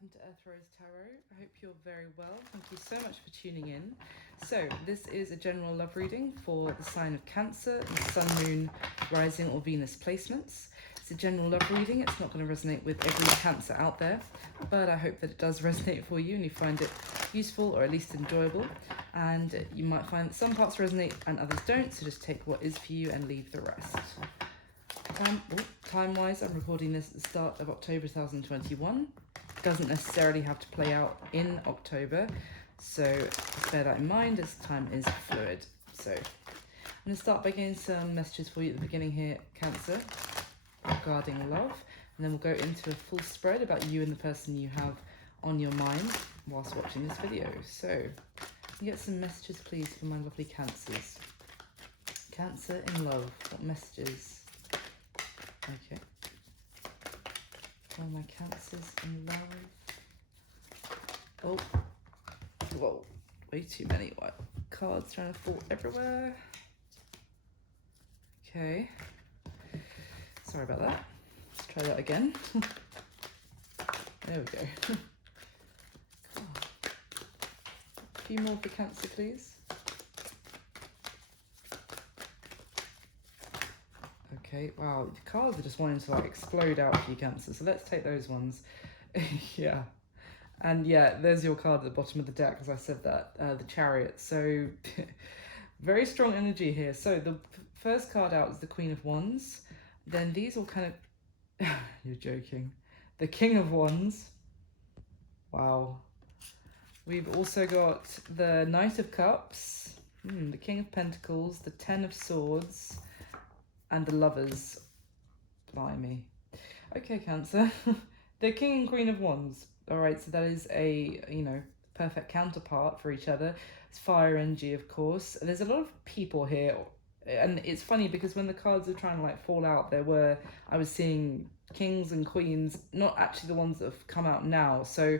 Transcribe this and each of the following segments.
welcome to Earth Rose Tarot. I hope you're very well. Thank you so much for tuning in. So this is a general love reading for the sign of Cancer and Sun, Moon, Rising or Venus placements. It's a general love reading. It's not going to resonate with every Cancer out there, but I hope that it does resonate for you and you find it useful or at least enjoyable. And you might find that some parts resonate and others don't, so just take what is for you and leave the rest. Time-wise, I'm recording this at the start of October 2021. Doesn't necessarily have to play out in October, so just bear that in mind as time is fluid. So I'm going to start by getting some messages for you at the beginning here, Cancer, regarding love, and then we'll go into a full spread about you and the person you have on your mind whilst watching this video. So can you get some messages, please, for my lovely Cancers. Cancer in love, what messages? Okay. All my Cancers in love. Oh, whoa, way too many white cards trying to fall everywhere. Okay. Sorry about that. Let's try that again. There we go. Come on. A few more for Cancer, please. Okay, wow, the cards are just wanting to like explode out for you, Cancer, so let's take those ones. Yeah, and yeah, there's your card at the bottom of the deck, as I said that, the Chariot. So very strong energy here. So the first card out is the Queen of Wands. Then these all kind of, you're joking, the King of Wands. Wow. We've also got the Knight of Cups, the King of Pentacles, the Ten of Swords, and the Lovers. Blimey. Okay, Cancer. The King and Queen of Wands. All right, so that is a, you know, perfect counterpart for each other. It's fire energy, of course. There's a lot of people here. And it's funny because when the cards are trying to like fall out, I was seeing kings and queens, not actually the ones that have come out now. So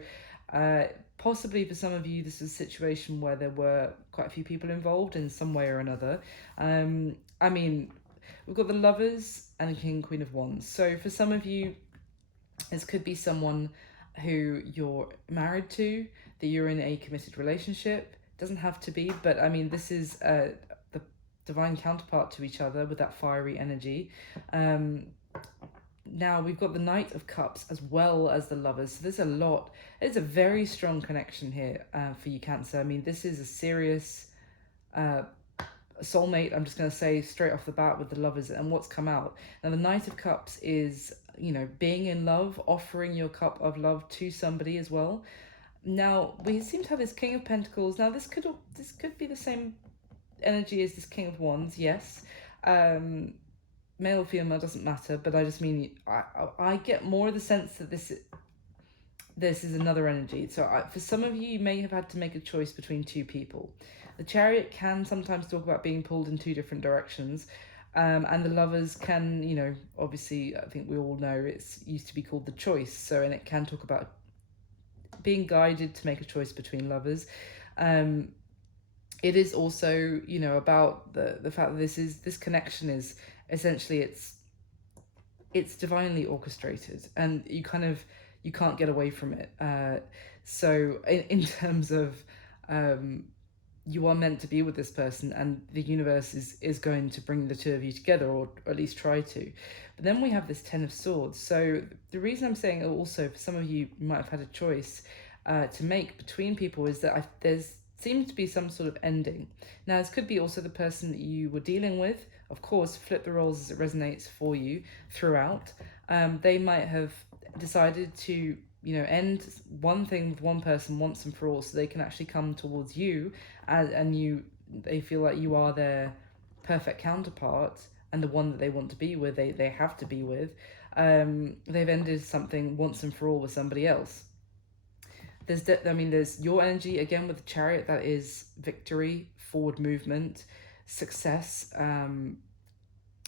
possibly for some of you, this is a situation where there were quite a few people involved in some way or another. I mean, we've got the Lovers and the King and Queen of Wands. So for some of you, this could be someone who you're married to, that you're in a committed relationship. Doesn't have to be, but I mean, this is the divine counterpart to each other with that fiery energy. Now we've got the Knight of Cups as well as the Lovers. So there's a lot. There's a very strong connection here for you, Cancer. I mean, this is a serious soulmate, I'm just going to say straight off the bat with the Lovers and what's come out. Now the Knight of Cups is, you know, being in love, offering your cup of love to somebody as well. Now we seem to have this King of Pentacles. Now this could be the same energy as this King of Wands, yes. Male or female doesn't matter, but I just mean I get more of the sense that this is another energy. So for some of you, you may have had to make a choice between two people. The Chariot can sometimes talk about being pulled in two different directions. And the Lovers can, you know, obviously, I think we all know it's used to be called the Choice. So, and it can talk about being guided to make a choice between lovers. It is also, you know, about the fact that this connection is essentially it's divinely orchestrated, and you can't get away from it. So in terms of you are meant to be with this person, and the universe is going to bring the two of you together, or at least try to. But then we have this Ten of Swords. So the reason I'm saying also for some of you might have had a choice to make between people is that there's seems to be some sort of ending. Now this could be also the person that you were dealing with. Of course, flip the roles as it resonates for you throughout. They might have decided to, you know, end one thing with one person once and for all, so they can actually come towards you, and they feel like you are their perfect counterpart and the one that they want to be with, they have to be with. They've ended something once and for all with somebody else. There's your energy again with the Chariot, that is victory, forward movement, success.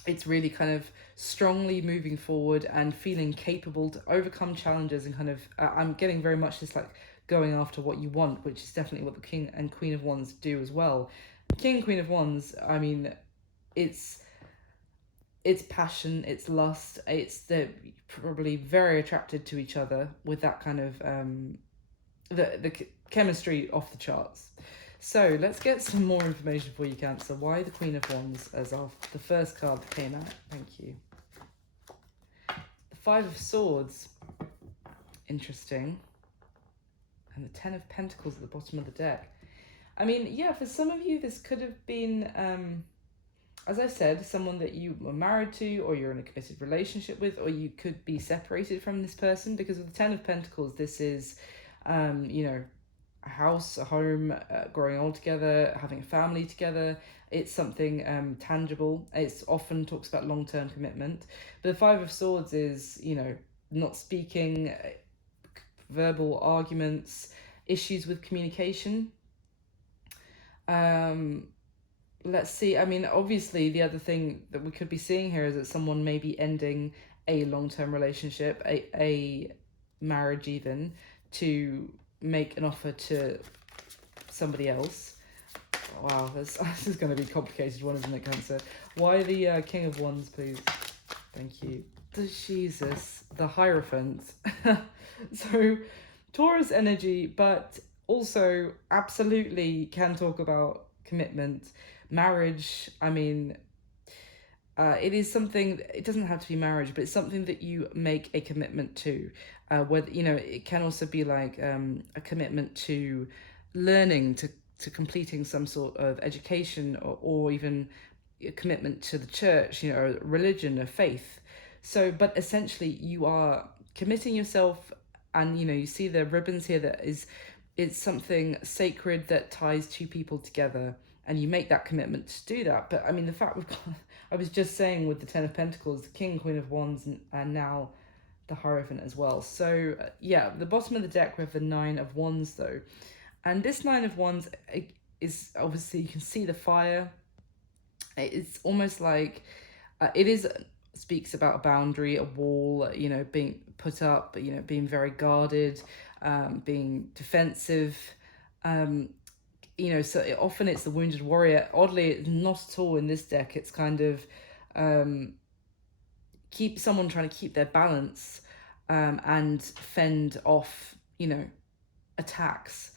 It's really kind of strongly moving forward and feeling capable to overcome challenges, and kind of I'm getting very much this like going after what you want, which is definitely what the King and Queen of Wands do as well. King and Queen of Wands, I mean, it's it's passion, it's lust, they're probably very attracted to each other with that kind of the chemistry off the charts. So let's get some more information for you, Cancer. Why the Queen of Wands as the first card that came out? Thank you. The Five of Swords. Interesting. And the Ten of Pentacles at the bottom of the deck. I mean, yeah, for some of you, this could have been, as I said, someone that you were married to, or you're in a committed relationship with, or you could be separated from this person, because with the Ten of Pentacles, this is, you know, a house, a home, growing old together, having a family together. It's something tangible. It's often talks about long-term commitment. But the Five of Swords is, you know, not speaking, verbal arguments, issues with communication. Let's see. I mean, obviously, the other thing that we could be seeing here is that someone may be ending a long-term relationship, a marriage even, to make an offer to somebody else. Wow, this is going to be a complicated one, isn't it, Cancer? Why the King of Wands, please? Thank you. Jesus, the Hierophant. So, Taurus energy, but also absolutely can talk about commitment, marriage. I mean, it is something, it doesn't have to be marriage, but it's something that you make a commitment to. Whether, you know, it can also be like a commitment to learning, to completing some sort of education, or even a commitment to the church, you know, religion, or faith. So, but essentially you are committing yourself, and, you know, you see the ribbons here, that is, it's something sacred that ties two people together, and you make that commitment to do that. But I mean, the fact we've got, I was just saying with the Ten of Pentacles, the King, Queen of Wands, and now the Hierophant as well. So yeah, the bottom of the deck we have the Nine of Wands though. And this Nine of Wands is obviously, you can see the fire. It's almost like it is speaks about a boundary, a wall, you know, being put up, you know, being very guarded, being defensive. You know, so often it's the wounded warrior. Oddly, not at all in this deck. It's kind of keep someone trying to keep their balance and fend off, you know, attacks.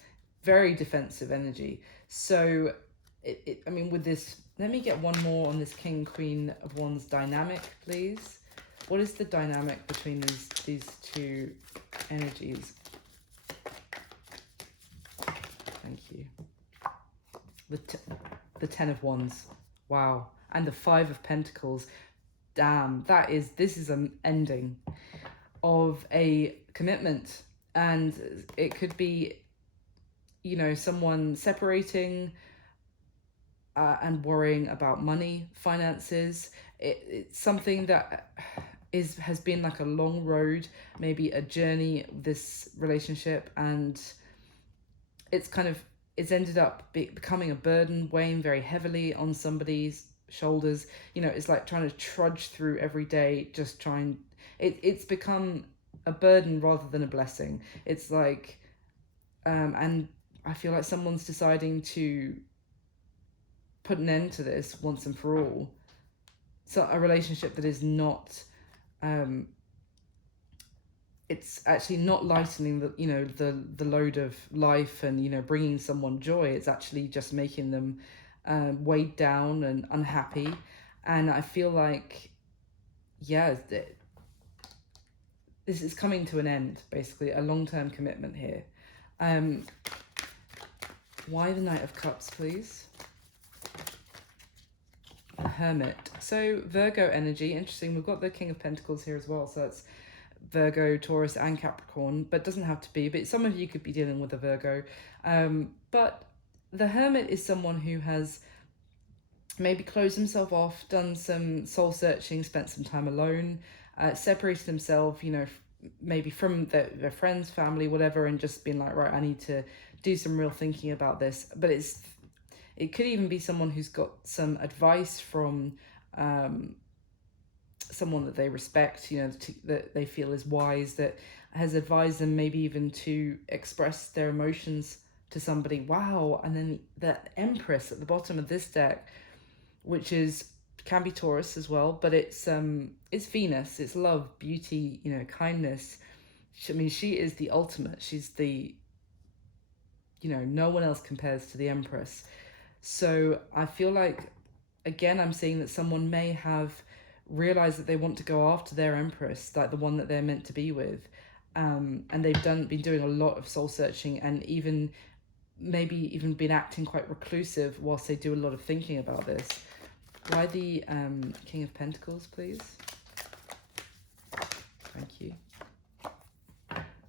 Very defensive energy. So, I mean, with this, let me get one more on this King, Queen of Wands dynamic, please. What is the dynamic between these two energies? Thank you. The Ten of Wands. Wow. And the Five of Pentacles. Damn, this is an ending of a commitment. And it could be, you know, someone separating and worrying about money, finances. It's something that has been like a long road, maybe a journey, this relationship, and it's ended up becoming a burden, weighing very heavily on somebody's shoulders. You know, it's like trying to trudge through every day, just trying. It's become a burden rather than a blessing. It's like, and I feel like someone's deciding to put an end to this once and for all. So a relationship that is not, it's actually not lightening the, you know, the load of life and, you know, bringing someone joy. It's actually just making them weighed down and unhappy. And I feel like, yeah, this is coming to an end, basically, a long-term commitment here. Why the Knight of Cups, please? The Hermit. So Virgo energy, interesting. We've got the King of Pentacles here as well. So that's Virgo, Taurus and Capricorn, but it doesn't have to be. But some of you could be dealing with a Virgo. But the Hermit is someone who has maybe closed himself off, done some soul searching, spent some time alone, separated himself, you know, maybe from their friends, family, whatever, and just been like, right, I need to do some real thinking about this. But it could even be someone who's got some advice from someone that they respect, you know, that they feel is wise, that has advised them maybe even to express their emotions to somebody. Wow. And then the Empress at the bottom of this deck, which is can be Taurus as well, but it's Venus, it's love, beauty, kindness. I mean, she is the ultimate. She's the, no one else compares to the Empress. So I feel like, again, I'm seeing that someone may have realized that they want to go after their Empress, like the one that they're meant to be with. And they've been doing a lot of soul searching, and maybe even been acting quite reclusive whilst they do a lot of thinking about this. Why the King of Pentacles, please? Thank you.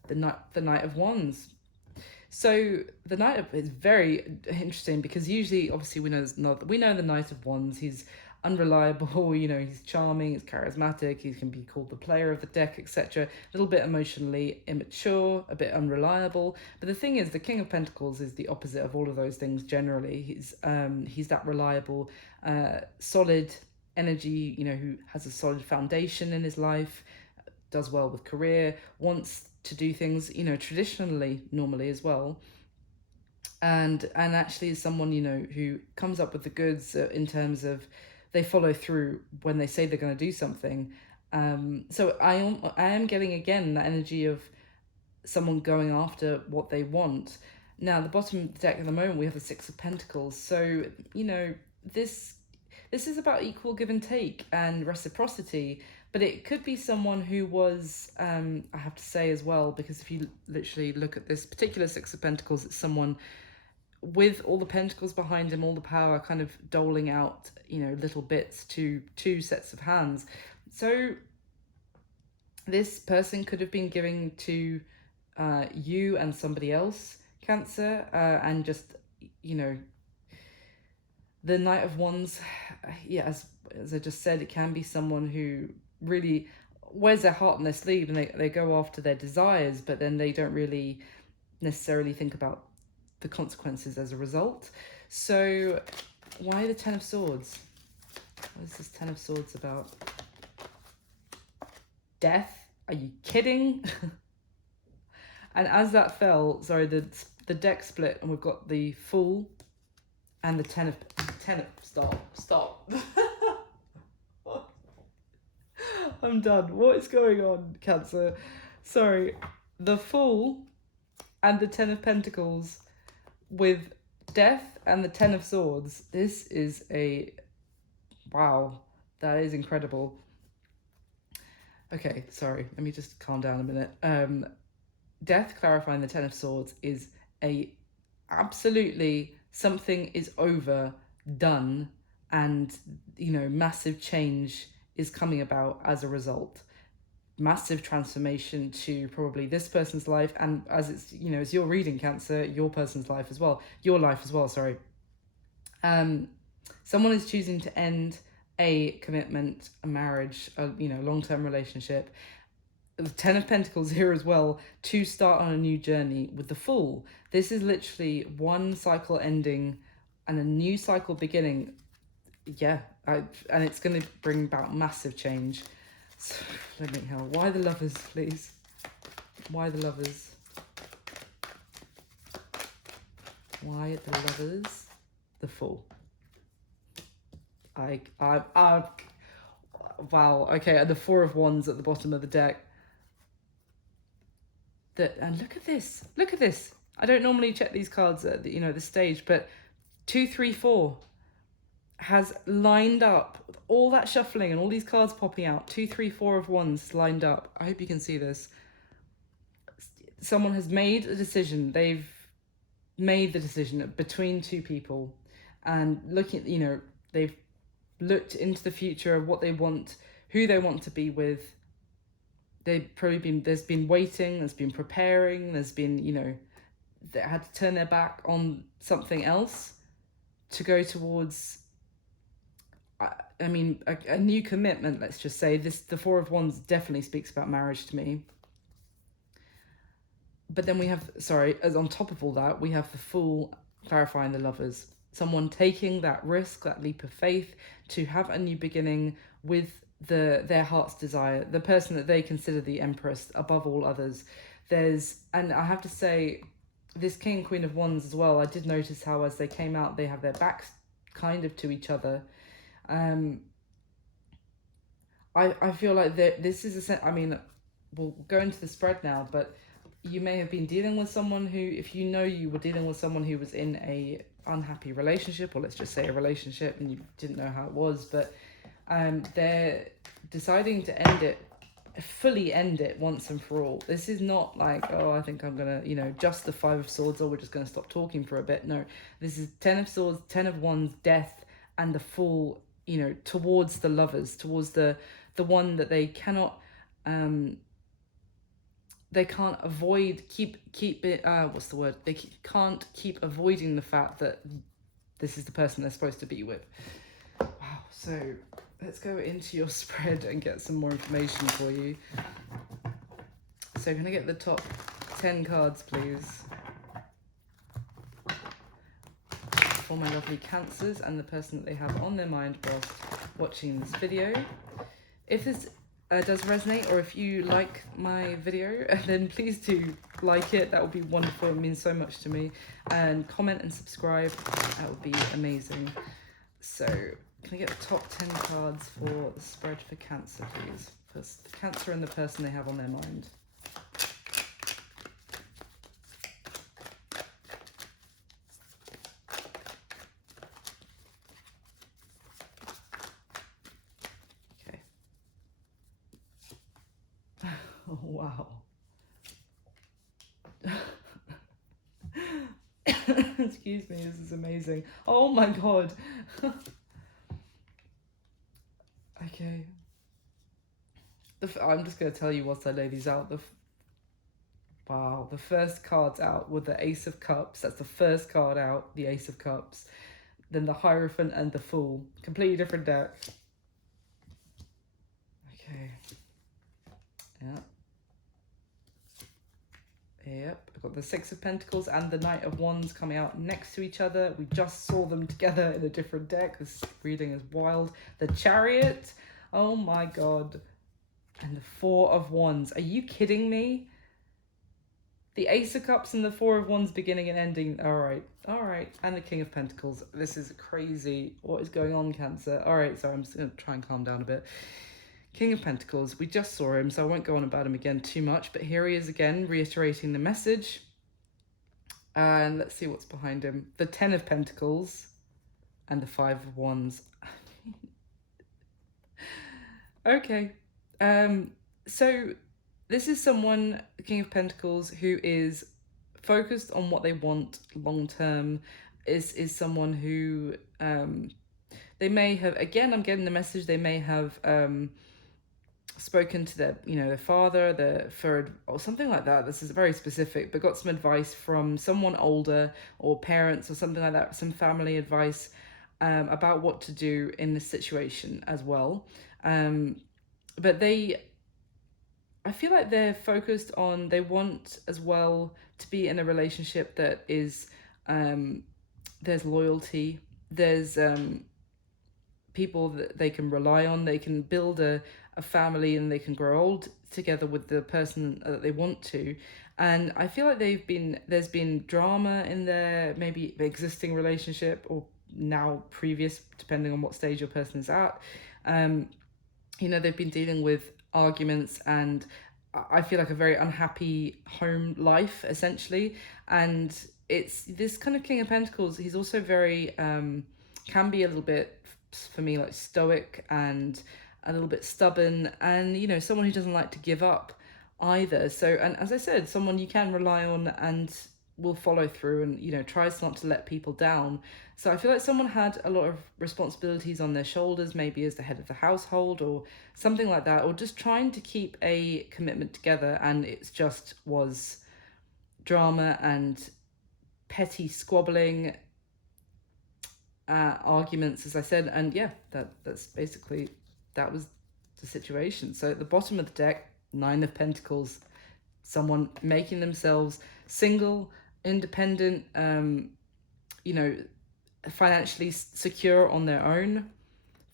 The Knight of Wands. So the Knight of is very interesting, because usually, obviously, we know the Knight of Wands. He's unreliable, he's charming, he's charismatic, he can be called the player of the deck, etc. A little bit emotionally immature, a bit unreliable. But the thing is, the King of Pentacles is the opposite of all of those things generally. He's that reliable, solid energy, who has a solid foundation in his life, does well with career, wants to do things, traditionally, normally as well. And actually is someone, who comes up with the goods in terms of they follow through when they say they're going to do something. So I am getting, again, that energy of someone going after what they want. Now, the bottom of the deck at the moment, we have the Six of Pentacles. So, this is about equal give and take and reciprocity. But it could be someone who was, I have to say as well, because if you literally look at this particular Six of Pentacles, it's someone with all the pentacles behind him, all the power, kind of doling out, little bits to two sets of hands. So this person could have been giving to you and somebody else, Cancer, and just, the Knight of Wands, yeah, as I just said, it can be someone who really wears their heart on their sleeve, and they go after their desires, but then they don't really necessarily think about the consequences as a result. So why the Ten of Swords? What is this Ten of Swords about? Death? Are you kidding? And as that fell, sorry, the deck split, and we've got the Fool and the Ten of stop. I'm done. What is going on, Cancer? Sorry. The Fool and the Ten of Pentacles with Death and the Ten of Swords. This is wow. That is incredible. Okay, sorry. Let me just calm down a minute. Death clarifying the Ten of Swords is absolutely something is over, done, and, massive change is coming about as a result. Massive transformation to probably this person's life, and as it's, as you're reading, Cancer, your person's life as well, your life as well, sorry. Someone is choosing to end a commitment, a marriage, a long-term relationship. The Ten of Pentacles here as well, to start on a new journey with the Fool. This is literally one cycle ending and a new cycle beginning. Yeah, and it's going to bring about massive change. So, let me help. Why the Lovers, please? Why the Lovers? Why the Lovers? The Fool. Wow. Okay, and the Four of Wands at the bottom of the deck. And look at this. Look at this. I don't normally check these cards at the stage, but 2, 3, 4 has lined up with all that shuffling and all these cards popping out. 2, 3, 4 of Wands lined up. I hope you can see this. Someone has made a decision. They've made the decision between two people, and looking, they've looked into the future of what they want, who they want to be with. There's been waiting, there's been preparing, there's been, they had to turn their back on something else to go towards, a new commitment, let's just say. The Four of Wands definitely speaks about marriage to me. But then we have, as on top of all that, we have the Fool clarifying the Lovers. Someone taking that risk, that leap of faith to have a new beginning with their heart's desire, the person that they consider the Empress above all others. And I have to say, this King and Queen of Wands as well, I did notice how as they came out, they have their backs kind of to each other. I feel like this is I mean, we'll go into the spread now, but you may have been dealing with someone who, if you know you were dealing with someone who was in a unhappy relationship, or let's just say a relationship, and you didn't know how it was, but they're deciding to fully end it once and for all. This is not like, oh, I think I'm gonna, just the Five of Swords, or we're just gonna stop talking for a bit. No, this is Ten of Swords, Ten of Wands, Death, and the Fool, towards the lovers, towards the one that they cannot they can't avoid keep it what's the word, can't keep avoiding the fact that this is the person they're supposed to be with. Wow. So let's go into your spread and get some more information for you. So can I get the top 10 cards, please, for my lovely Cancers and the person that they have on their mind whilst watching this video? If this does resonate, or if you like my video, then please do like it. That would be wonderful. It means so much to me. And comment and subscribe. That would be amazing. So can I get the top 10 cards for the spread for Cancer, please? For the Cancer and the person they have on their mind. Oh, wow. Excuse me, this is amazing. Oh my god. Okay. I'm just going to tell you whilst I lay these out. Wow, the first card's out with the Ace of Cups. That's the first card out, the Ace of Cups. Then the Hierophant and the Fool. Completely different deck. Okay. Yeah. Yep, I've got the Six of Pentacles and the Knight of Wands coming out next to each other. We just saw them together in a different deck. This reading is wild. The Chariot. Oh my god. And the Four of Wands. Are you kidding me? The Ace of Cups and the Four of Wands beginning and ending. All right. And the King of Pentacles. This is crazy. What is going on, Cancer? All right, so I'm just going to try and calm down a bit. King of Pentacles, we just saw him, so I won't go on about him again too much, but here he is again, reiterating the message. And let's see what's behind him. The Ten of Pentacles and the Five of Wands. Okay. So this is someone, the King of Pentacles, who is focused on what they want long term, is someone who they may have, again, I'm getting the message, they may have spoken to their father, or something like that. This is very specific, but got some advice from someone older, or parents or something like that, some family advice about what to do in this situation as well. But I feel like they're focused on, they want as well to be in a relationship that is, there's loyalty, there's people that they can rely on, they can build a family, and they can grow old together with the person that they want to. And I feel like there's been drama in their maybe existing relationship, or now previous, depending on what stage your person is at. They've been dealing with arguments, and I feel like a very unhappy home life, essentially. And it's this kind of King of Pentacles. He's also very can be a little bit, for me, like stoic and a little bit stubborn, and someone who doesn't like to give up either. So, and as I said, someone you can rely on and will follow through, and tries not to let people down. So I feel like someone had a lot of responsibilities on their shoulders, maybe as the head of the household or something like that, or just trying to keep a commitment together, and it just was drama and petty squabbling, arguments, as I said. And yeah, that's basically, that was the situation. So at the bottom of the deck, Nine of Pentacles, someone making themselves single, independent, financially secure on their own.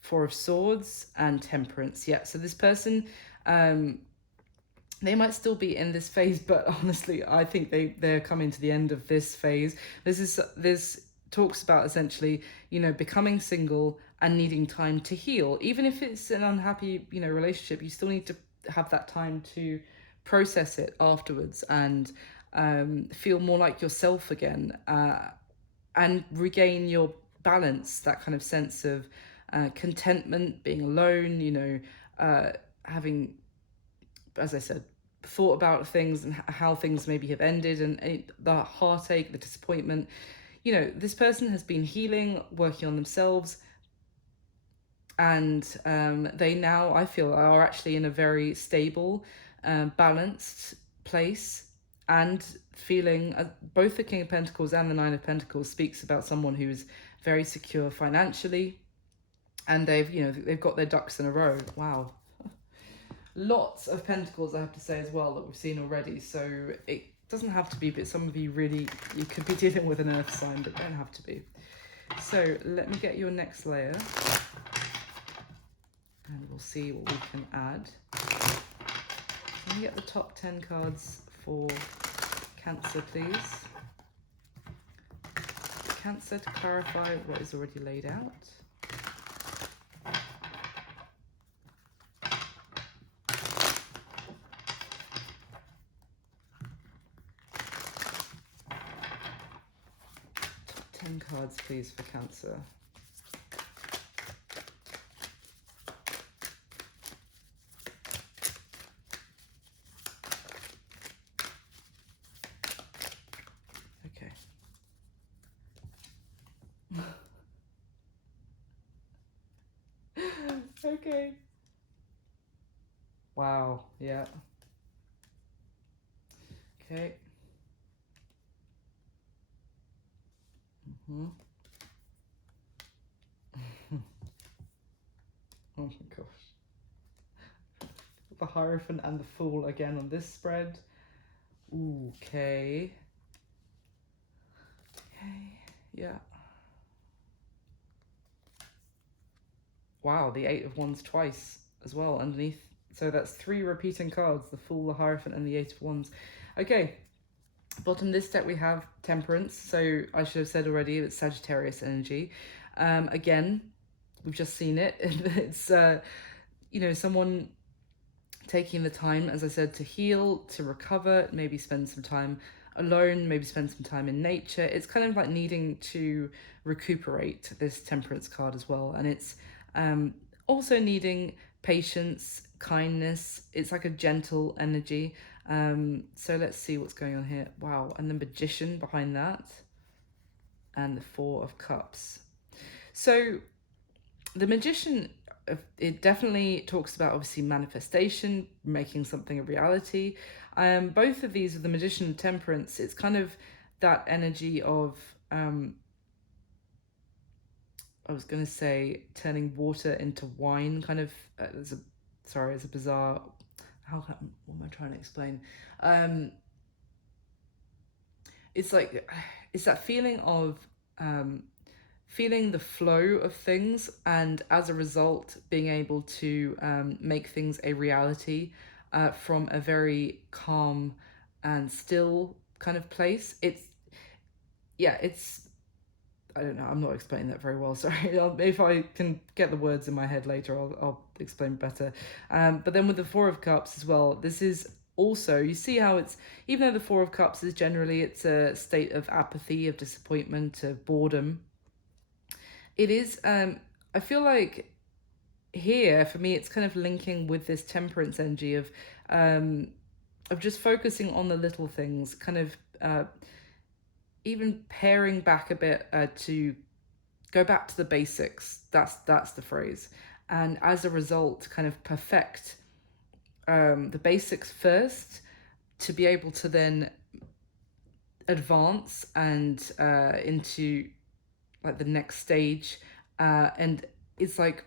Four of Swords and Temperance. Yeah, so this person, they might still be in this phase, but honestly, I think they're coming to the end of this phase. This talks about essentially, becoming single and needing time to heal. Even if it's an unhappy, relationship, you still need to have that time to process it afterwards and feel more like yourself again, and regain your balance, that kind of sense of contentment, being alone, having, as I said, thought about things and how things maybe have ended, and the heartache, the disappointment. This person has been healing, working on themselves, and they now, I feel, are actually in a very stable, balanced place, and feeling, both the King of Pentacles and the Nine of Pentacles speaks about someone who's very secure financially, and they've got their ducks in a row. Wow. Lots of Pentacles, I have to say, as well, that we've seen already. So it doesn't have to be, but some of you could be dealing with an earth sign, but don't have to be. So let me get your next layer, and we'll see what we can add. Let me get the top 10 cards for Cancer, please. Cancer, to clarify what is already laid out. Top 10 cards, please, for Cancer. Okay. Wow, yeah. Okay. Oh my gosh. The Hierophant and the Fool again on this spread. Okay. Okay, yeah. Wow, the Eight of Wands twice as well underneath. So that's 3 repeating cards, the Fool, the Hierophant, and the Eight of Wands. Okay, bottom of this deck we have Temperance. So I should have said already, it's Sagittarius energy. Again, we've just seen it. It's, someone taking the time, as I said, to heal, to recover, maybe spend some time alone, maybe spend some time in nature. It's kind of like needing to recuperate, this Temperance card as well. And it's also needing patience, kindness. It's like a gentle energy. So let's see what's going on here. Wow, and the Magician behind that, and the Four of Cups. So the Magician, it definitely talks about, obviously, manifestation, making something a reality. Both of these, with the Magician and Temperance, it's kind of that energy of, I was going to say, turning water into wine, kind of. It's a bizarre, what am I trying to explain? It's like, it's that feeling of feeling the flow of things, and as a result being able to make things a reality from a very calm and still kind of place. It's I don't know, I'm not explaining that very well, sorry. If I can get the words in my head later, I'll explain better. But then with the Four of Cups as well, this is also, you see how it's, even though the Four of Cups is generally, it's a state of apathy, of disappointment, of boredom. It is, I feel like here, for me, it's kind of linking with this Temperance energy of just focusing on the little things, kind of even paring back a bit to go back to the basics. That's the phrase. And as a result, kind of perfect the basics first, to be able to then advance and into like the next stage. And it's like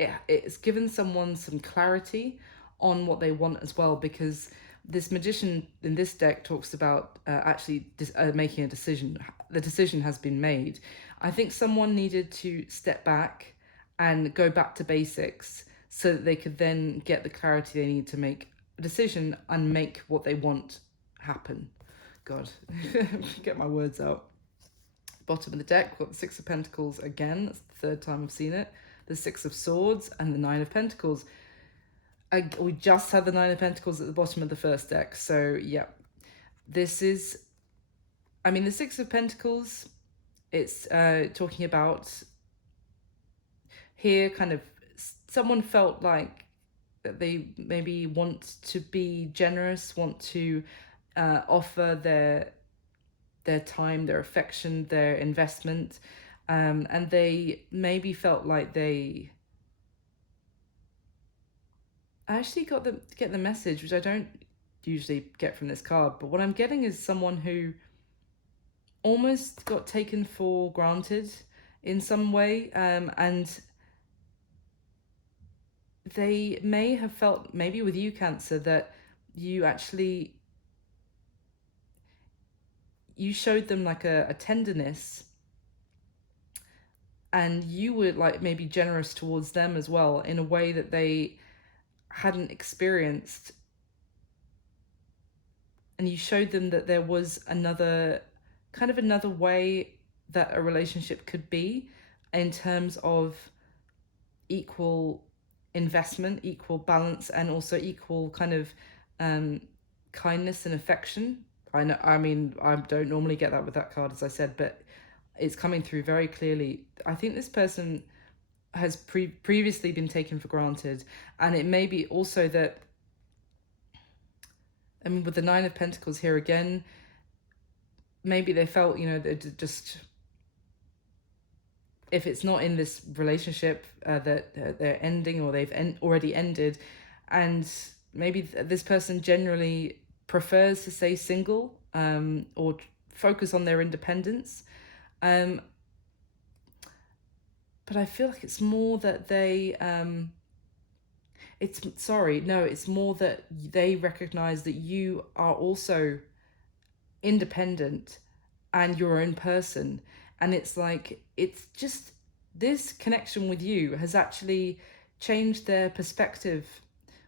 it's given someone some clarity on what they want as well, because this Magician in this deck talks about actually making a decision. The decision has been made. I think someone needed to step back and go back to basics so that they could then get the clarity they need to make a decision and make what they want happen. God, get my words out. Bottom of the deck, we've got the Six of Pentacles again. That's the third time I've seen it. The Six of Swords and the Nine of Pentacles. We just had the Nine of Pentacles at the bottom of the first deck. So, yeah. This is... I mean, the Six of Pentacles, it's talking about... Here, kind of, someone felt like that they maybe want to be generous, want to offer their time, their affection, their investment, and they maybe felt like they... I actually get the message, which I don't usually get from this card, but what I'm getting is someone who almost got taken for granted in some way, and they may have felt, maybe with you, Cancer, that you actually... you showed them like a tenderness, and you were like maybe generous towards them as well in a way that they hadn't experienced, and you showed them that there was another way that a relationship could be in terms of equal investment, equal balance, and also equal kind of kindness and affection. I mean, I don't normally get that with that card, as I said, but it's coming through very clearly. I think this person has previously been taken for granted, and it may be also that, I mean, with the Nine of Pentacles here again, maybe they felt, you know, that just, if it's not in this relationship that they're ending, or they've already ended, and maybe this person generally prefers to stay single, or focus on their independence, but I feel like it's more that they it's more that they recognize that you are also independent and your own person, and it's like, it's just, this connection with you has actually changed their perspective.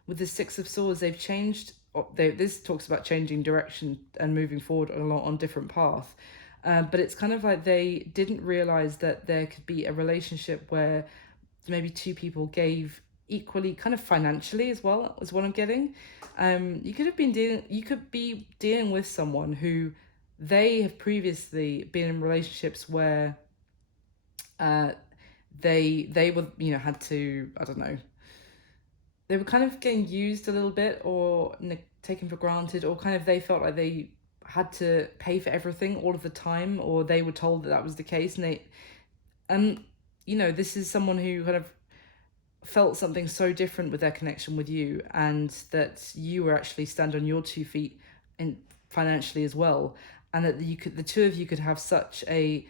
With the Six of Swords, they've changed. This talks about changing direction and moving forward on different path. But it's kind of like they didn't realize that there could be a relationship where maybe two people gave equally, kind of financially as well, is what I'm getting. You could be dealing with someone who they have previously been in relationships where they were, you know, had to, I don't know, they were kind of getting used a little bit, or taken for granted, or kind of they felt like they had to pay for everything all of the time, or they were told that was the case, and you know, this is someone who kind of felt something so different with their connection with you, and that you were actually stand on your 2 feet in financially as well, and that the two of you could have such a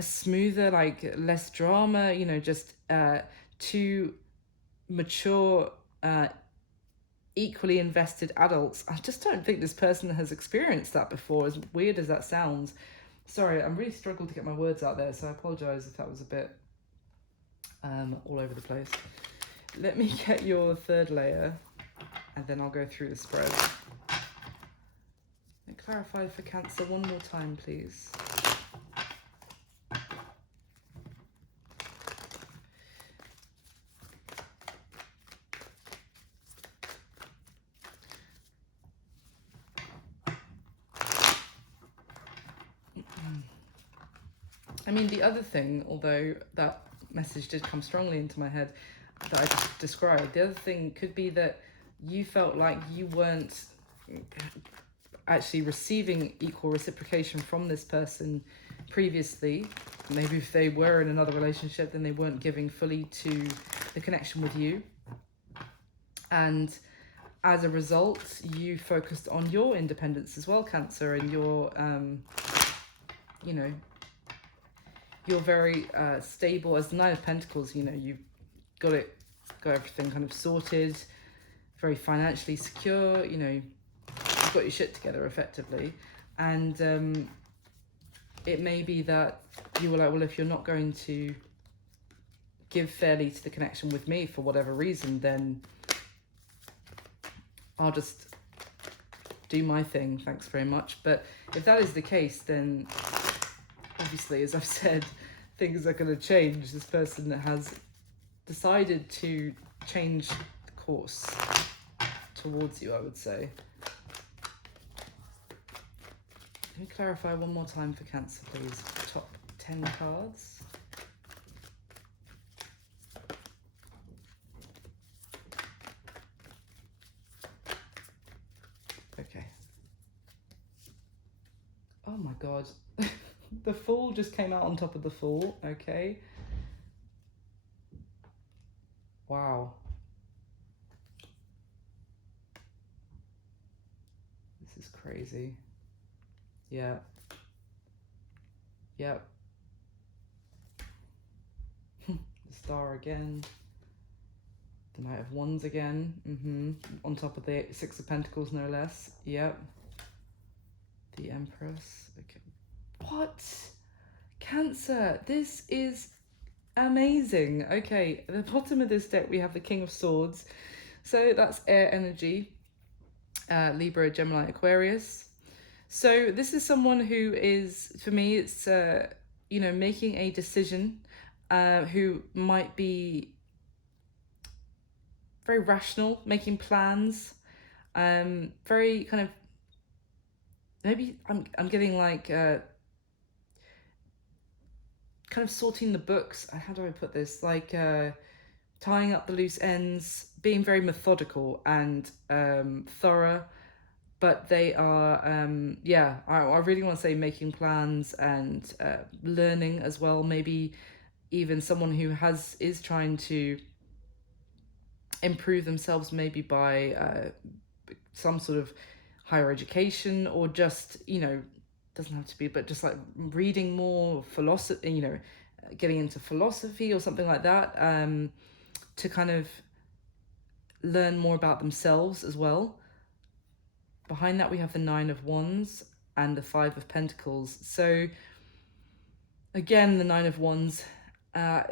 smoother, like less drama, you know, just two mature, equally invested adults. I just don't think this person has experienced that before, as weird as that sounds. Sorry, I'm really struggling to get my words out there, so I apologize if that was a bit all over the place. Let me get your third layer, and then I'll go through the spread. And clarify for Cancer one more time, please. I mean, the other thing, although that message did come strongly into my head that I just described, the other thing could be that you felt like you weren't actually receiving equal reciprocation from this person previously. Maybe if they were in another relationship, then they weren't giving fully to the connection with you. And as a result, you focused on your independence as well, Cancer, and your, you know, you're very stable as the Nine of Pentacles. You know, you've got everything kind of sorted, very financially secure. You know, you've got your shit together effectively, and it may be that you were like, well, if you're not going to give fairly to the connection with me for whatever reason, then I'll just do my thing. Thanks very much. But if that is the case, then obviously, as I've said, things are going to change. This person has decided to change course towards you, I would say. Let me clarify one more time for Cancer, please. Top 10 cards. Okay. Oh my god. The Fool just came out on top of the Fool. Okay. Wow. This is crazy. Yeah. Yep. The Star again. The Knight of Wands again. On top of the Six of Pentacles, no less. Yep. The Empress. Okay. What? Cancer. This is amazing. Okay. At the bottom of this deck, we have the King of Swords. So that's air energy. Libra, Gemini, Aquarius. So this is someone who is, for me, it's, you know, making a decision, who might be very rational, making plans, very kind of, maybe I'm getting like, kind of sorting the books. How do I put this? Like, tying up the loose ends, being very methodical and thorough. But they are, yeah, I really want to say making plans and learning as well. Maybe even someone who is trying to improve themselves, maybe by some sort of higher education, or just, you know, doesn't have to be, but just like reading more philosophy, you know, getting into philosophy or something like that, to kind of learn more about themselves as well. Behind that, we have the Nine of Wands and the Five of Pentacles. So again, the Nine of Wands,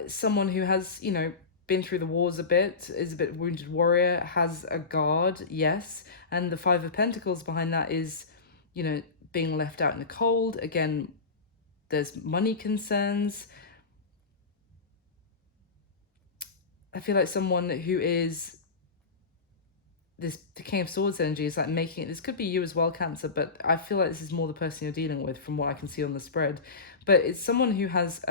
someone who has, you know, been through the wars a bit, is a bit wounded warrior, has a guard, yes. And the Five of Pentacles behind that is, you know, being left out in the cold. Again, there's money concerns. I feel like someone who is the King of Swords energy is like making it, this could be you as well, Cancer, but I feel like this is more the person you're dealing with from what I can see on the spread. But it's someone who has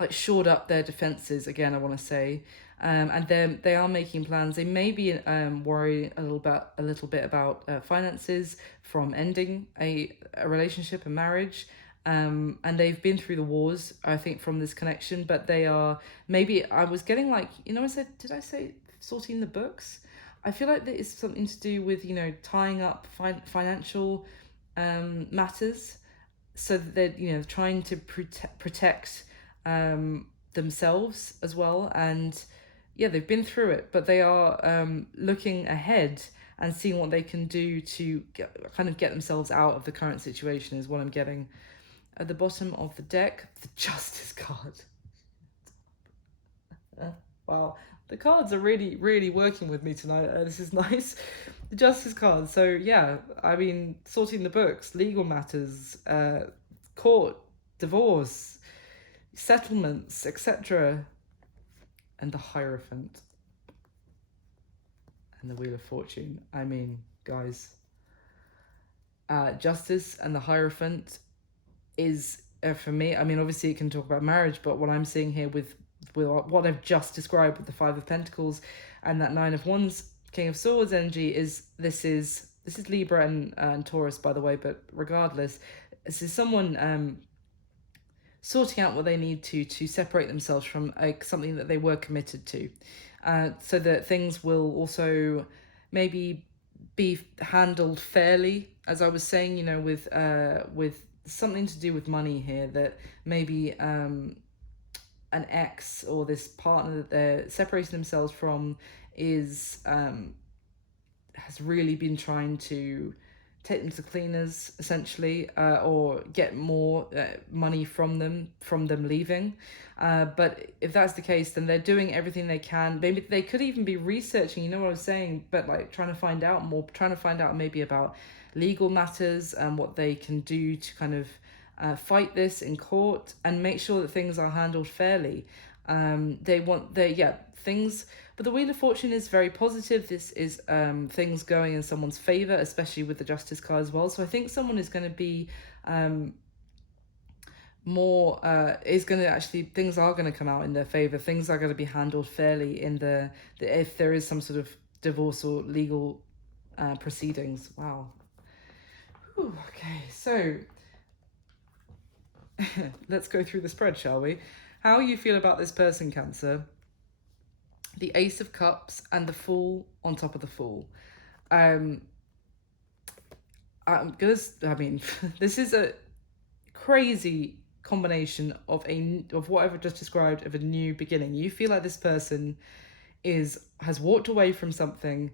like shored up their defenses, again, I want to say, and they are making plans. They may be worried a little bit about finances from ending a relationship, a marriage. And they've been through the wars, I think, from this connection, but they are, maybe I was getting like, you know, did I say sorting the books? I feel like that is something to do with, you know, tying up financial matters, so that they're, you know, trying to protect themselves as well. And yeah, they've been through it, but they are looking ahead and seeing what they can do to kind of get themselves out of the current situation, is what I'm getting. At the bottom of the deck, the Justice card. Wow, the cards are really, really working with me tonight. This is nice. The Justice card. So yeah, I mean, sorting the books, legal matters, court, divorce, settlements, etc. And the Hierophant. And the Wheel of Fortune. I mean, guys, Justice and the Hierophant is, for me, I mean, obviously it can talk about marriage, but what I'm seeing here with what I've just described with the Five of Pentacles and that Nine of Wands, King of Swords energy, is this is Libra and Taurus, by the way, but regardless, this is someone sorting out what they need to separate themselves from something that they were committed to, so that things will also maybe be handled fairly, as I was saying, you know, with something to do with money here, that maybe an ex or this partner that they're separating themselves from is has really been trying to take them to cleaners, essentially, or get more money from them leaving. But if that's the case, then they're doing everything they can. Maybe they could even be researching, you know what I was saying, but like trying to find out more, maybe about legal matters and what they can do to kind of fight this in court and make sure that things are handled fairly. Things, but the Wheel of Fortune is very positive. This is things going in someone's favor, especially with the Justice card as well. So I think someone is going to be is going to actually, things are going to come out in their favor. Things are going to be handled fairly in if there is some sort of divorce or legal proceedings. Wow. Whew, okay, so let's go through the spread, shall we? How you feel about this person, Cancer? The Ace of Cups and the Fool on top of the Fool. This is a crazy combination of what I've just described, of a new beginning. You feel like this person has walked away from something,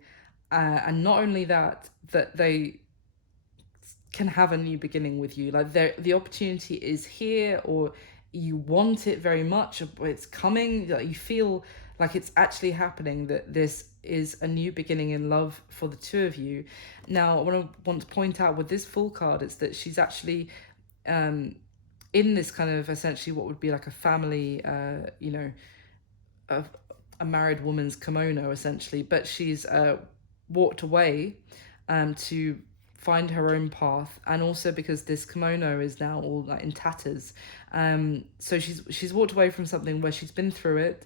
and not only that they can have a new beginning with you. Like the opportunity is here, or you want it very much, or it's coming. Like you feel like it's actually happening, that this is a new beginning in love for the two of you. Now, what I want to point out with this Fool card is that she's actually in this kind of essentially what would be like a family, a married woman's kimono, essentially, but she's walked away to find her own path, and also because this kimono is now all like in tatters. So she's walked away from something where she's been through it.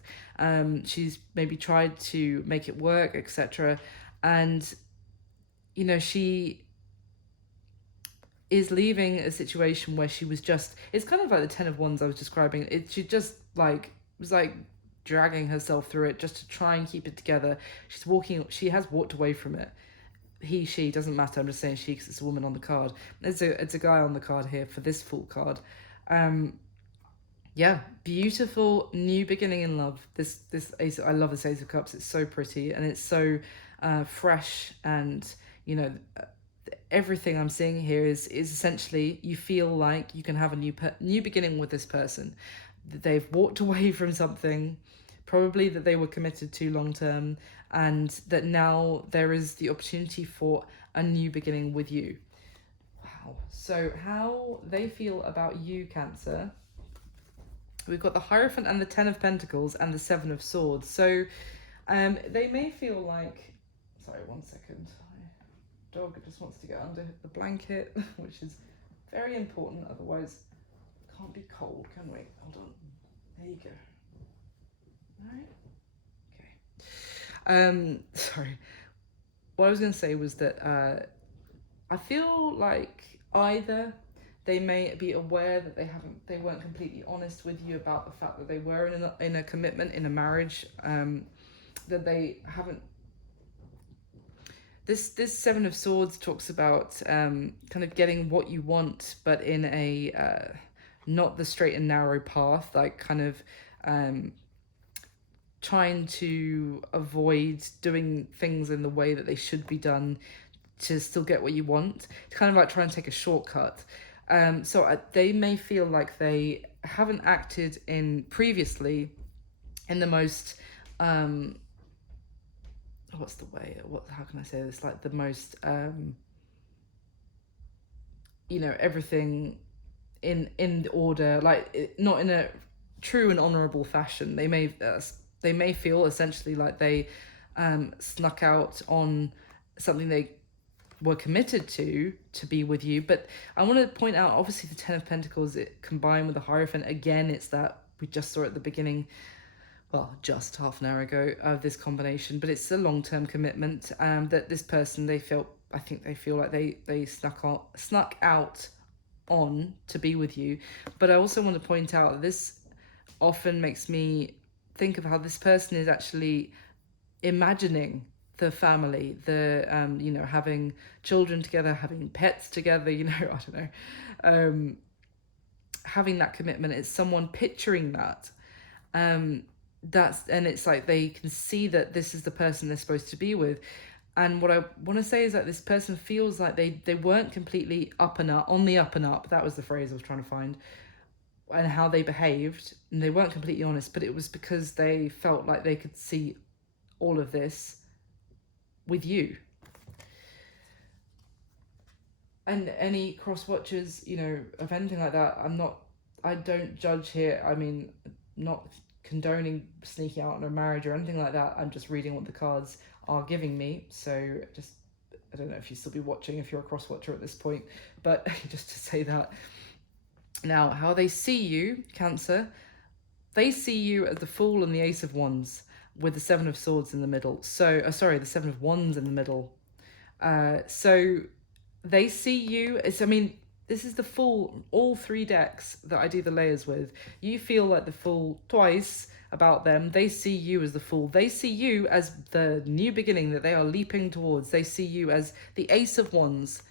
She's maybe tried to make it work, etc. And she is leaving a situation where she was just, it's kind of like the 10 of Wands I was describing. She just was dragging herself through it just to try and keep it together. She has walked away from it. She, doesn't matter. I'm just saying she because it's a woman on the card. It's a guy on the card here for this Fool card. Beautiful new beginning in love. This Ace, I love this Ace of Cups. It's so pretty and it's so fresh, and everything I'm seeing here is essentially you feel like you can have a new beginning with this person. They've walked away from something, probably that they were committed to long term, and that now there is the opportunity for a new beginning with you. Wow. So how they feel about you, Cancer? We've got the Hierophant and the 10 of Pentacles and the 7 of Swords. So they may feel like, sorry, 1 second. My dog just wants to get under the blanket, which is very important, otherwise it can't be cold, can we? Hold on. There you go. All right. Sorry. What I was going to say was that I feel like either they may be aware that they weren't completely honest with you about the fact that they were in a commitment, in a marriage, that they haven't. This 7 of Swords talks about kind of getting what you want, but in a not the straight and narrow path, like kind of trying to avoid doing things in the way that they should be done to still get what you want. It's kind of like trying to take a shortcut. They may feel like they haven't acted previously in the most how can I say this, like the most everything in order, like not in a true and honorable fashion. They may feel essentially like they snuck out on something they were committed to be with you. But I want to point out, obviously the 10 of Pentacles, it combined with the Hierophant, again, it's that we just saw at the beginning, well, just half an hour ago, of this combination, but it's a long-term commitment that this person, they feel like they snuck out on to be with you. But I also want to point out that this often makes me think of how this person is actually imagining the family, having children together, having pets together, I don't know, having that commitment. It's someone picturing that. And it's like they can see that this is the person they're supposed to be with. And what I want to say is that this person feels like they weren't completely on the up and up. That was the phrase I was trying to find. And how they behaved, and they weren't completely honest, but it was because they felt like they could see all of this with you. and any cross watchers, you know, of anything like that, I don't judge here. I mean, not condoning sneaking out on a marriage or anything like that. I'm just reading what the cards are giving me. So just, I don't know if you still be watching if you're a cross watcher at this point, but just to say that. Now, how they see you, Cancer, they see you as the Fool and the Ace of Wands with the Seven of Swords in the middle. So, sorry, the Seven of Wands in the middle. So they see you as, I mean, this is the Fool, all three decks that I do the layers with. You feel like the Fool twice about them. They see you as the Fool. They see you as the new beginning that they are leaping towards. They see you as the Ace of Wands,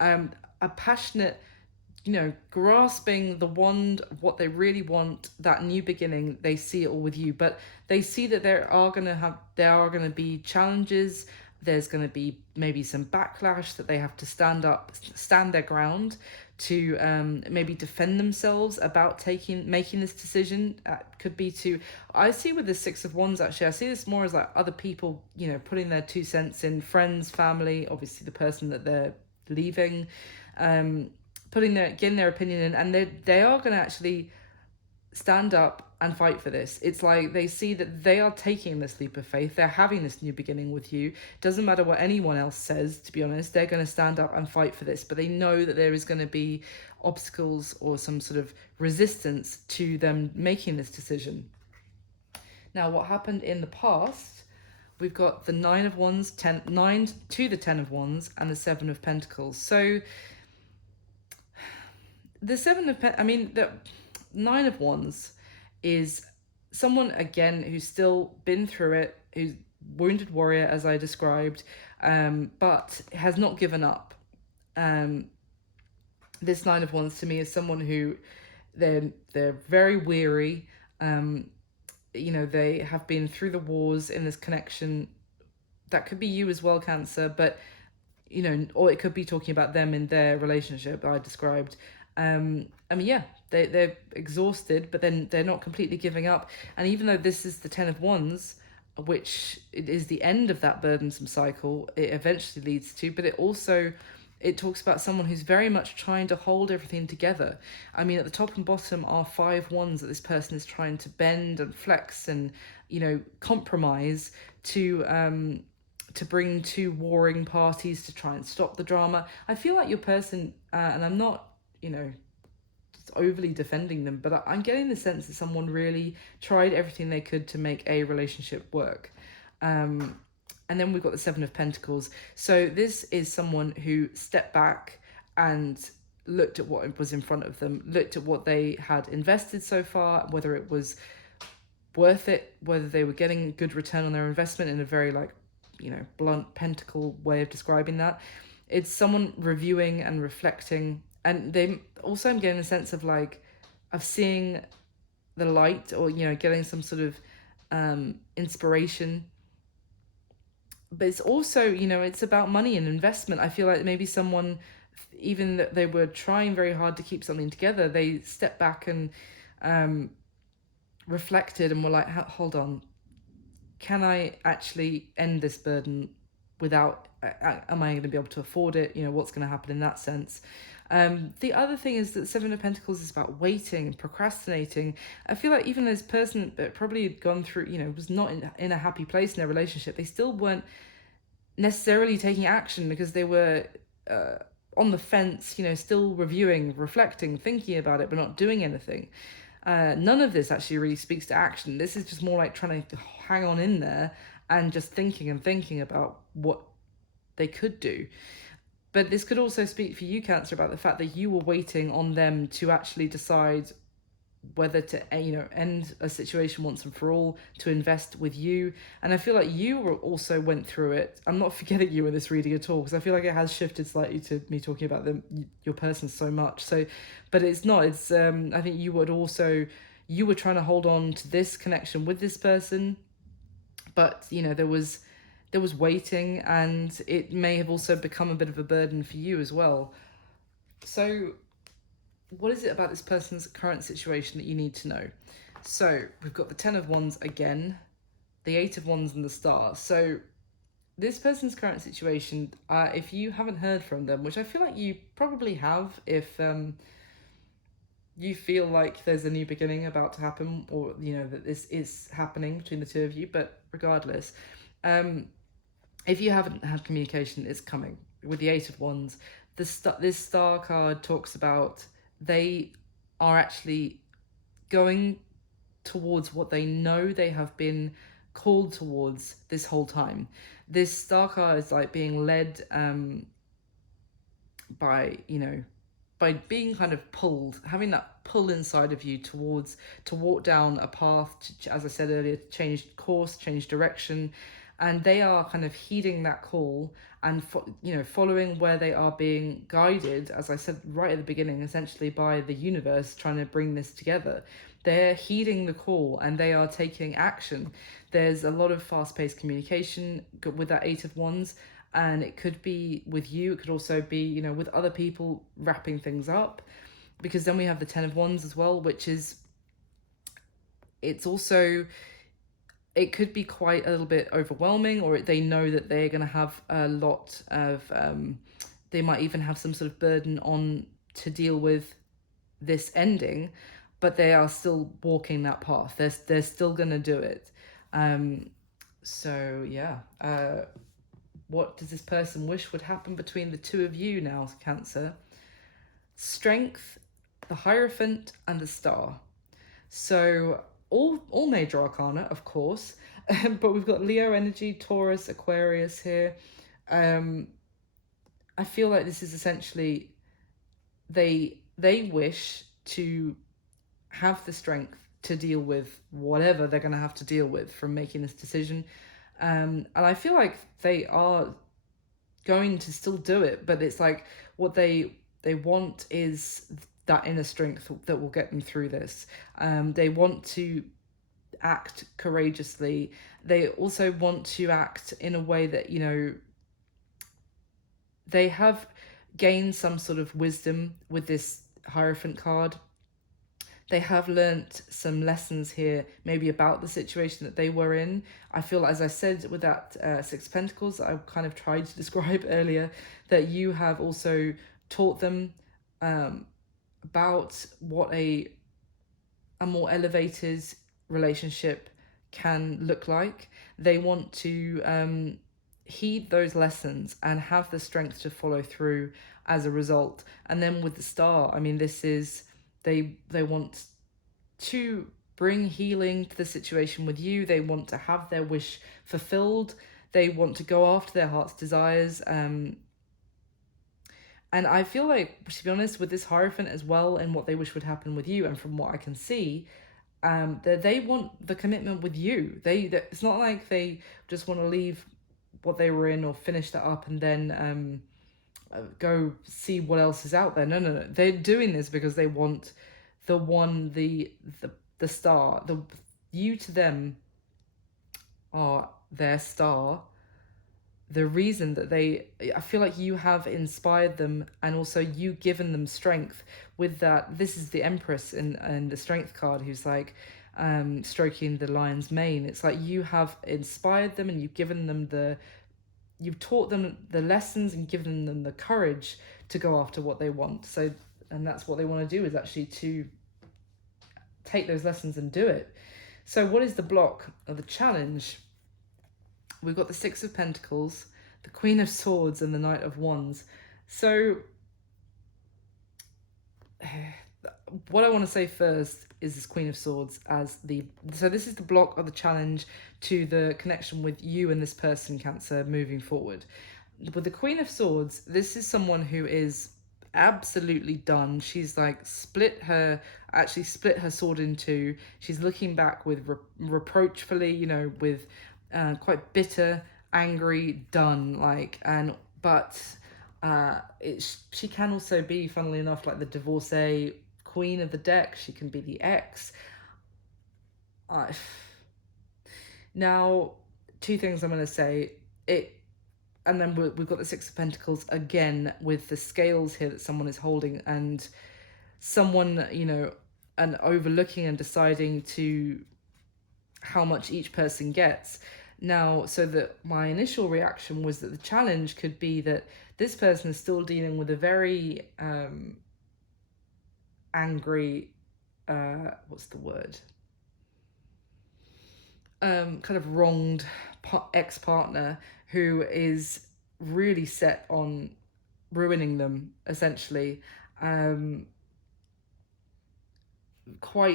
a passionate, you know, grasping the wand, what they really want, that new beginning. They see it all with you, but they see that there are gonna be challenges. There's going to be maybe some backlash, that they have to stand their ground, to maybe defend themselves about making this decision. Could be to, I see with the Six of Wands, actually, I see this more as like other people, you know, putting their 2 cents in, friends, family, obviously the person that they're leaving, getting their opinion in, and they are going to actually stand up and fight for this. It's like they see that they are taking this leap of faith. They're having this new beginning with you. Doesn't matter what anyone else says, to be honest. They're going to stand up and fight for this. But they know that there is going to be obstacles or some sort of resistance to them making this decision. Now, what happened in the past, we've got the 9 of Wands, 9 to the 10 of Wands, and the 7 of Pentacles. So the 7 of the 9 of Wands is someone, again, who's still been through it, who's wounded warrior, as I described, but has not given up. This 9 of Wands to me is someone who they're very weary. You know, they have been through the wars in this connection. That could be you as well, Cancer, but you know, or it could be talking about them in their relationship I described. Yeah, they're exhausted, but then they're not completely giving up. And even though this is the 10 of Wands, which it is the end of that burdensome cycle, it eventually leads to, but it talks about someone who's very much trying to hold everything together. I mean, at the top and bottom are 5 wands that this person is trying to bend and flex and, you know, compromise to bring 2 warring parties to try and stop the drama. I feel like your person, and I'm not, you know, overly defending them, but I'm getting the sense that someone really tried everything they could to make a relationship work. And then we've got the 7 of Pentacles. So this is someone who stepped back and looked at what was in front of them, looked at what they had invested so far, whether it was worth it, whether they were getting good return on their investment, in a very, like, you know, blunt pentacle way of describing that. It's someone reviewing and reflecting. And they also, I'm getting a sense of seeing the light, or, you know, getting some sort of inspiration. But it's also, you know, it's about money and investment. I feel like maybe someone, even that they were trying very hard to keep something together, they stepped back and reflected and were like, hold on, can I actually end this burden without, am I going to be able to afford it? You know, what's going to happen in that sense? The other thing is that 7 of Pentacles is about waiting and procrastinating. I feel like even this person that probably had gone through, you know, was not in a happy place in their relationship, they still weren't necessarily taking action because they were on the fence, you know, still reviewing, reflecting, thinking about it, but not doing anything. None of this actually really speaks to action. This is just more like trying to hang on in there and just thinking about what they could do. But this could also speak for you, Cancer, about the fact that you were waiting on them to actually decide whether to, you know, end a situation once and for all, to invest with you. And I feel like you also went through it. I'm not forgetting you in this reading at all, because I feel like it has shifted slightly to me talking about your person so much. So, but it's not. It's I think you were trying to hold on to this connection with this person, but, you know, there was waiting, and it may have also become a bit of a burden for you as well. So what is it about this person's current situation that you need to know? So we've got the 10 of Wands again, the 8 of Wands and the Star. So this person's current situation, if you haven't heard from them, which I feel like you probably have, if you feel like there's a new beginning about to happen, or that this is happening between the two of you, but regardless, if you haven't had communication, it's coming. With the Eight of Wands, this star card talks about they are actually going towards what they know they have been called towards this whole time. This star card is like being led by by being kind of pulled, having that pull inside of you towards to walk down a path to, as I said earlier, change course, change direction. And they are kind of heeding that call and following where they are being guided, as I said right at the beginning, essentially by the universe trying to bring this together. They're heeding the call and they are taking action. There's a lot of fast-paced communication with that Eight of Wands, and it could be with you, it could also be with other people, wrapping things up, because then we have the Ten of Wands as well, which is, it's also, it could be quite a little bit overwhelming, or they know that they're going to have a lot of they might even have some sort of burden on to deal with this ending, but they are still walking that path. They're still going to do it. So yeah, what does this person wish would happen between the two of you now, Cancer? Strength, the Hierophant, and the Star. So all major arcana, of course, but we've got Leo energy, Taurus, Aquarius here. I feel like this is essentially they wish to have the strength to deal with whatever they're going to have to deal with from making this decision. And I feel like they are going to still do it, but it's like what they want is that inner strength that will get them through this. They want to act courageously. They also want to act in a way that, they have gained some sort of wisdom with this Hierophant card. They have learnt some lessons here, maybe about the situation that they were in. I feel, as I said, with that Six of Pentacles, I kind of tried to describe earlier, that you have also taught them about what a more elevated relationship can look like. They want to heed those lessons and have the strength to follow through as a result. And then with the Star, I mean, this is, they want to bring healing to the situation with you. They want to have their wish fulfilled. They want to go after their heart's desires. And I feel like, to be honest, with this Hierophant as well, and what they wish would happen with you, and from what I can see, that they want the commitment with you. It's not like they just want to leave what they were in or finish that up and then go see what else is out there. No. They're doing this because they want the star. You to them are their star. The reason that I feel like you have inspired them, and also you given them strength with that. This is the Empress in the Strength card, who's like stroking the lion's mane. It's like you have inspired them and you've given them you've taught them the lessons and given them the courage to go after what they want. So, and that's what they want to do, is actually to take those lessons and do it. So what is the block or the challenge? We've got the Six of Pentacles, the Queen of Swords, and the Knight of Wands. So what I want to say first is this Queen of Swords so this is the block or the challenge to the connection with you and this person, Cancer, moving forward. With the Queen of Swords, this is someone who is absolutely done. She's like split her sword in two. She's looking back with reproachfully, with quite bitter, angry, done, she can also be, funnily enough, like the divorcee queen of the deck. She can be the ex. Now, two things I'm going to say. And then we've got the Six of Pentacles again with the scales here that someone is holding, and someone, and overlooking and deciding to how much each person gets. Now, so that my initial reaction was that the challenge could be that this person is still dealing with a very angry, what's the word? Kind of wronged ex-partner who is really set on ruining them, essentially.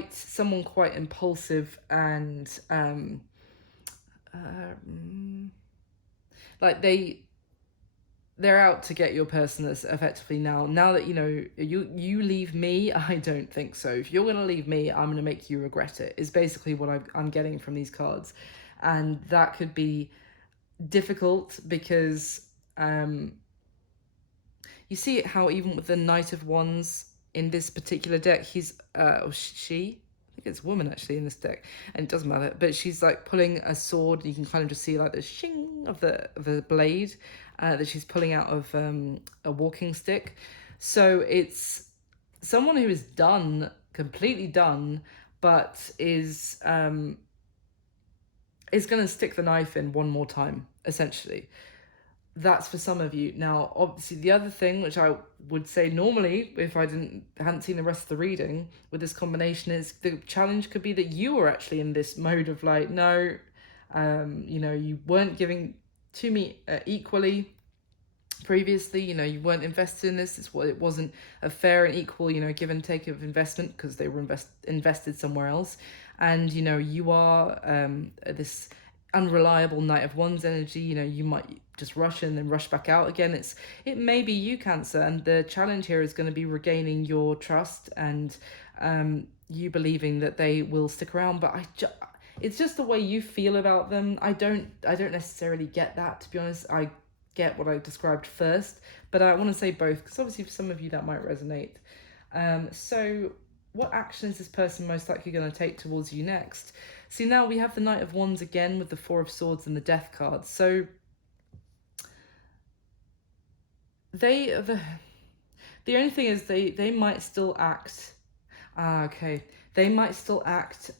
Someone quite impulsive and like they're out to get your person that's effectively now that you leave me. I don't think so. If you're going to leave me, I'm going to make you regret it, is basically what I'm getting from these cards. And that could be difficult because you see it how even with the Knight of Wands in this particular deck, he's or she, I think it's a woman actually in this deck, and it doesn't matter, but she's like pulling a sword, and you can kind of just see like the shing of the blade that she's pulling out of a walking stick. So it's someone who is completely done, but is going to stick the knife in one more time, essentially. That's for some of you. Now, obviously, the other thing, which I would say normally, if I hadn't seen the rest of the reading with this combination, is the challenge could be that you were actually in this mode of like, no, you weren't giving to me equally previously. You weren't invested in this. It wasn't a fair and equal, give and take of investment because they were invested somewhere else. And, you are this unreliable Knight of Wands energy. You might just rush in and then rush back out again. It may be you, Cancer, and the challenge here is going to be regaining your trust and you believing that they will stick around. But it's just the way you feel about them. I don't necessarily get that, to be honest. I get what I described first, but I want to say both because obviously for some of you that might resonate. So what action is this person most likely going to take towards you next? See, now we have the Knight of Wands again with the Four of Swords and the Death card. So the only thing is they might still act. They might still act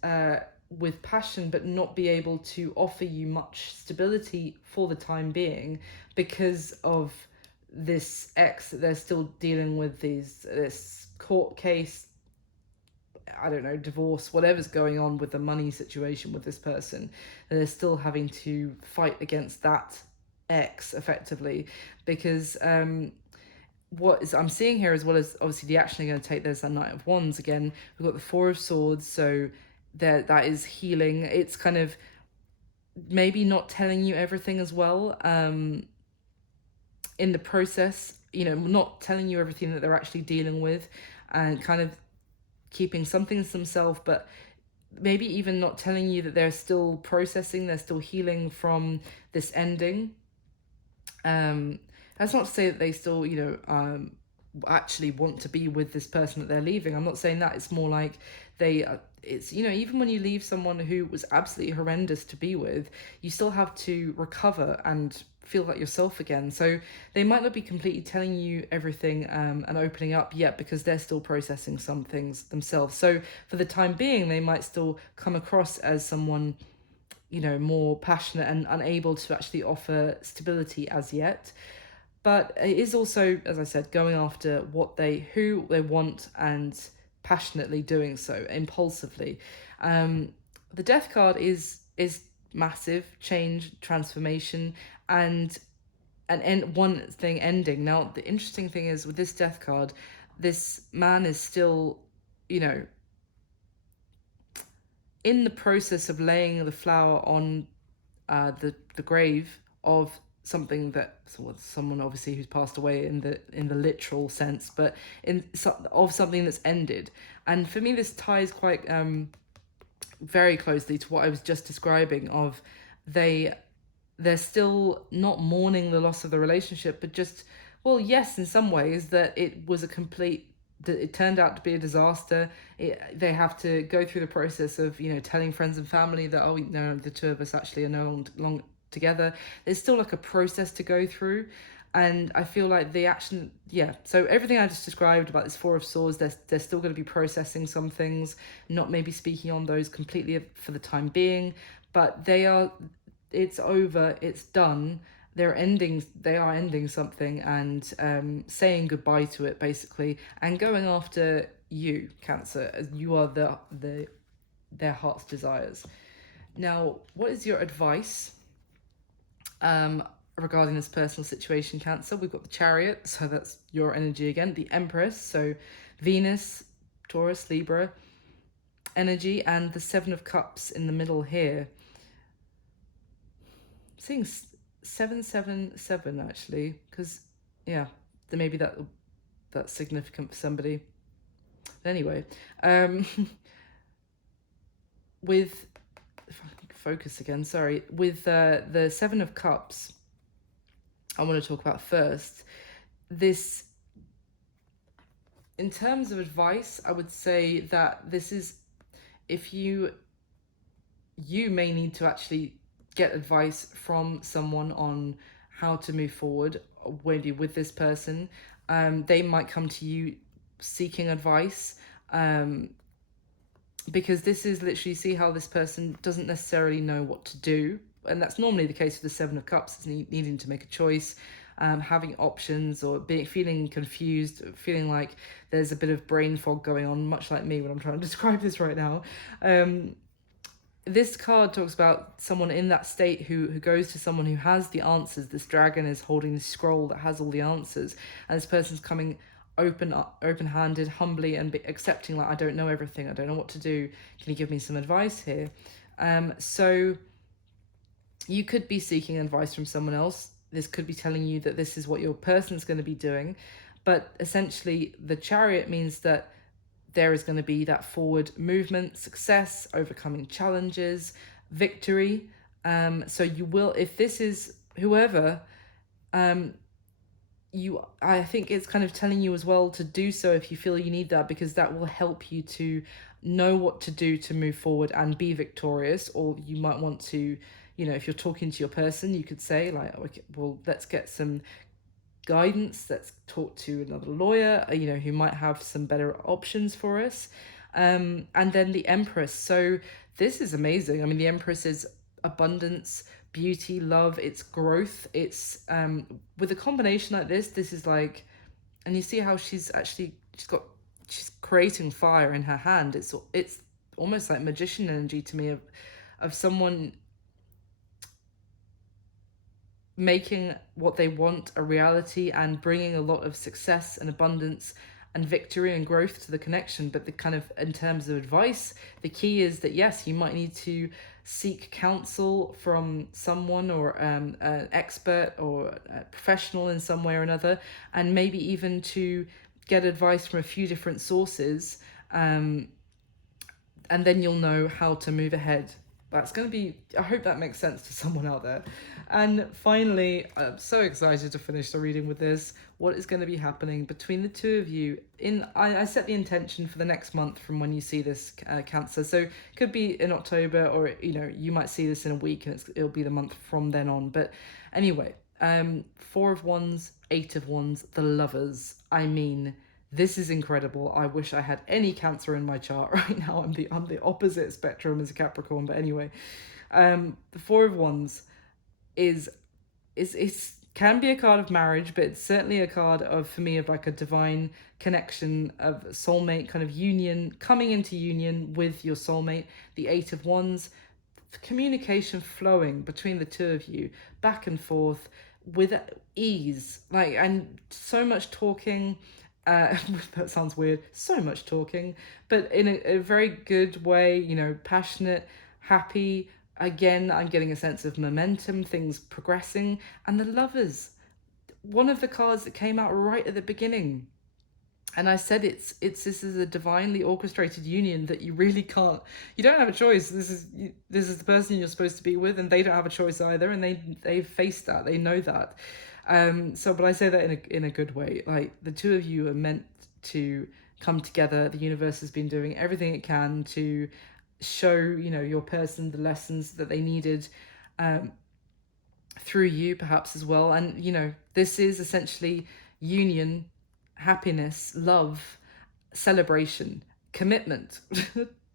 with passion, but not be able to offer you much stability for the time being because of this ex that they're still dealing with, this court case, I don't know, divorce, whatever's going on with the money situation with this person. And they're still having to fight against that ex effectively because what I'm seeing here, as well as obviously the action they're going to take, there's that Knight of Wands again. We've got the Four of Swords, so that is healing. It's kind of maybe not telling you everything as well in the process, not telling you everything that they're actually dealing with, and kind of keeping some things to themselves, but maybe even not telling you that they're still processing, they're still healing from this ending. That's not to say that they still, actually want to be with this person that they're leaving. I'm not saying that. It's more like it's, even when you leave someone who was absolutely horrendous to be with, you still have to recover and feel like yourself again. So they might not be completely telling you everything and opening up yet because they're still processing some things themselves. So for the time being, they might still come across as someone, more passionate and unable to actually offer stability as yet. But it is also, as I said, going after who they want and passionately doing so, impulsively. The Death card is massive change, transformation, and one thing ending. Now, the interesting thing is with this Death card, this man is still, in the process of laying the flower on the grave of someone obviously who's passed away in the literal sense, but of something that's ended. And for me, this ties quite very closely to what I was just describing of they're still not mourning the loss of the relationship, but just, well, yes, in some ways, that it was it turned out to be a disaster. They have to go through the process of, telling friends and family that, oh, no, the two of us actually are no longer together. There's still like a process to go through, and I feel like the action, so everything I just described about this Four of Swords, they're still going to be processing some things, not maybe speaking on those completely for the time being, but it's over, it's done. They are ending something, and saying goodbye to it, basically, and going after you, Cancer, as you are their heart's desires. Now, what is your advice regarding this personal situation, Cancer? We've got the Chariot, so that's your energy again. The Empress, so Venus, Taurus, Libra energy, and the Seven of Cups in the middle here. I'm seeing 777 actually, because yeah, then maybe that's significant for somebody. But anyway, with, if I can focus again, sorry, with the Seven of Cups, I want to talk about first this. In terms of advice, I would say that this is, if you may need to actually get advice from someone on how to move forward with this person. They might come to you seeking advice, because this is literally, see how this person doesn't necessarily know what to do, and that's normally the case with the Seven of Cups. It's needing to make a choice, having options, or feeling confused, feeling like there's a bit of brain fog going on, much like me when I'm trying to describe this right now. This card talks about someone in that state who goes to someone who has the answers. This dragon is holding this scroll that has all the answers, and this person's coming open-handed, humbly, and accepting, like, I don't know everything, I don't know what to do, can you give me some advice here? So you could be seeking advice from someone else. This could be telling you that this is what your person's going to be doing, but essentially the Chariot means that there is going to be that forward movement, success, overcoming challenges, victory. So you will, if this is whoever, I think it's kind of telling you as well to do so if you feel you need that, because that will help you to know what to do to move forward and be victorious. Or you might want to, if you're talking to your person, you could say, like, okay, well, let's get some guidance, let's talk to another lawyer, who might have some better options for us. And then the Empress. So this is amazing. I mean, the Empress is abundance, beauty, love, it's growth. It's with a combination like this is like, and you see how she's creating fire in her hand. It's almost like magician energy to me, of someone making what they want a reality and bringing a lot of success and abundance and victory and growth to the connection. But the kind of, in terms of advice, the key is that yes, you might need to seek counsel from someone, or an expert or a professional in some way or another, and maybe even to get advice from a few different sources, and then you'll know how to move ahead. That's going to be, I hope that makes sense to someone out there. And finally, I'm so excited to finish the reading with this. What is going to be happening between the two of you? I set the intention for the next month from when you see this, Cancer. So it could be in October, or, you might see this in a week, and it'll be the month from then on. But anyway, Four of Wands, Eight of Wands, the Lovers. I mean, this is incredible. I wish I had any Cancer in my chart right now. I'm the opposite spectrum as a Capricorn. But anyway, the Four of Wands is can be a card of marriage, but it's certainly a card of, for me, of like a divine connection, of soulmate kind of union, coming into union with your soulmate. The Eight of Wands, communication flowing between the two of you, back and forth with ease, like, and so much talking. That sounds weird. So much talking, but in a very good way, passionate, happy. Again, I'm getting a sense of momentum, things progressing. And the Lovers, one of the cards that came out right at the beginning. And I said this is a divinely orchestrated union that you really can't, you don't have a choice. This is the person you're supposed to be with, and they don't have a choice either, and they've faced that, they know that. But I say that in a good way. Like, the two of you are meant to come together. The universe has been doing everything it can to show, your person the lessons that they needed, through you perhaps as well. And, this is essentially union, happiness, love, celebration, commitment.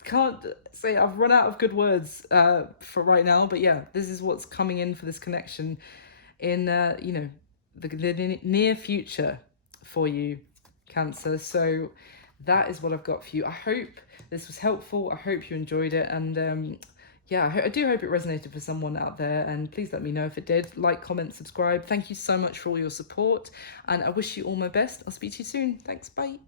can't say I've run out of good words for right now, but yeah, this is what's coming in for this connection in you know, the near future for you, Cancer. So that is what I've got for you. I hope this was helpful. I hope you enjoyed it, and yeah, I do hope it resonated for someone out there, and please let me know if it did. Like, comment, subscribe. Thank you so much for all your support, and I wish you all my best. I'll speak to you soon. Thanks, bye.